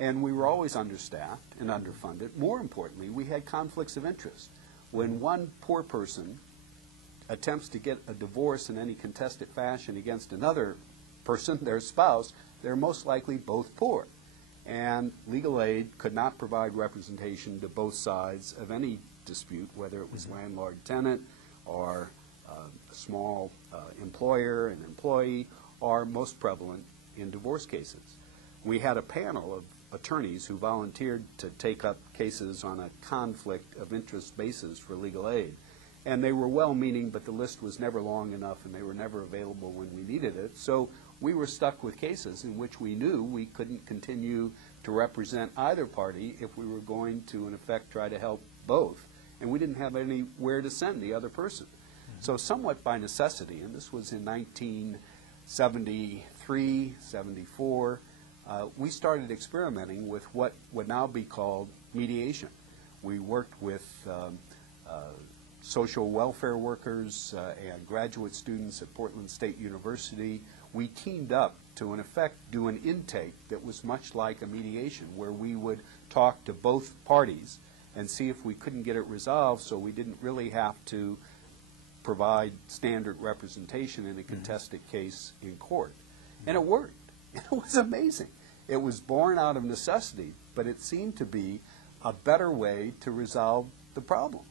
And we were always understaffed and underfunded. More importantly, we had conflicts of interest. When one poor person attempts to get a divorce in any contested fashion against another person, their spouse, they're most likely both poor. And legal aid could not provide representation to both sides of any dispute, whether it was landlord-tenant or a small employer and employee, are most prevalent in divorce cases. We had a panel of attorneys who volunteered to take up cases on a conflict of interest basis for legal aid. And they were well-meaning, but the list was never long enough and they were never available when we needed it. So we were stuck with cases in which we knew we couldn't continue to represent either party if we were going to, in effect, try to help both. And we didn't have anywhere to send the other person. So somewhat by necessity, and this was in 1973, 74, we started experimenting with what would now be called mediation. We worked with social welfare workers and graduate students at Portland State University. We teamed up to, in effect, do an intake that was much like a mediation, where we would talk to both parties and see if we couldn't get it resolved, so we didn't really have to provide standard representation in a contested case in court. And it worked. It was amazing. It was born out of necessity, but it seemed to be a better way to resolve the problem.